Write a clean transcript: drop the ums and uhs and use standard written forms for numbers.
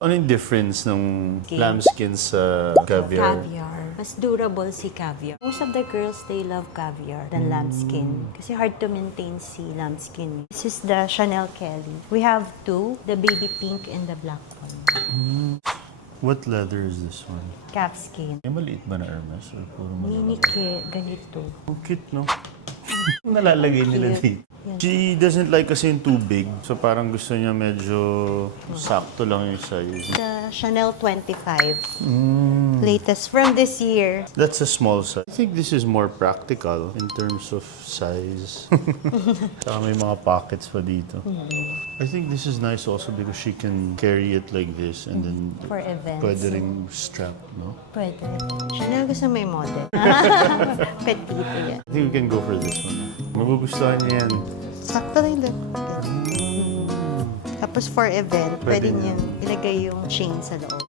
Ano yung difference ng Skin. lambskin sa caviar? Caviar. Mas durable si caviar. Most of the girls, they love caviar than lambskin. Kasi hard to maintain si lambskin. This is the Chanel Kelly. We have two, the baby pink and the black one. What leather is this one? Calfskin. Eh, maliit ba na Hermes? Or puro malaki? Minike, ganito. Ang cute, no? Nalalagay nila Cute. dito. She doesn't like kasi yung too big. So parang gusto niya medyo sakto lang yung size. The Chanel 25. Latest from this year. That's a small size. I think this is more practical in terms of size. Saka may mga pockets pa dito. I think this is nice also because she can carry it like this and then For events. pwede ring strap, no? Pwede. Chanel gusto may model. Petito yan. I think we can go for this one. Magugustuhan niya yan. Sakto rin din. Tapos for event, Pwede pwede niyang ilagay yung chain sa loob.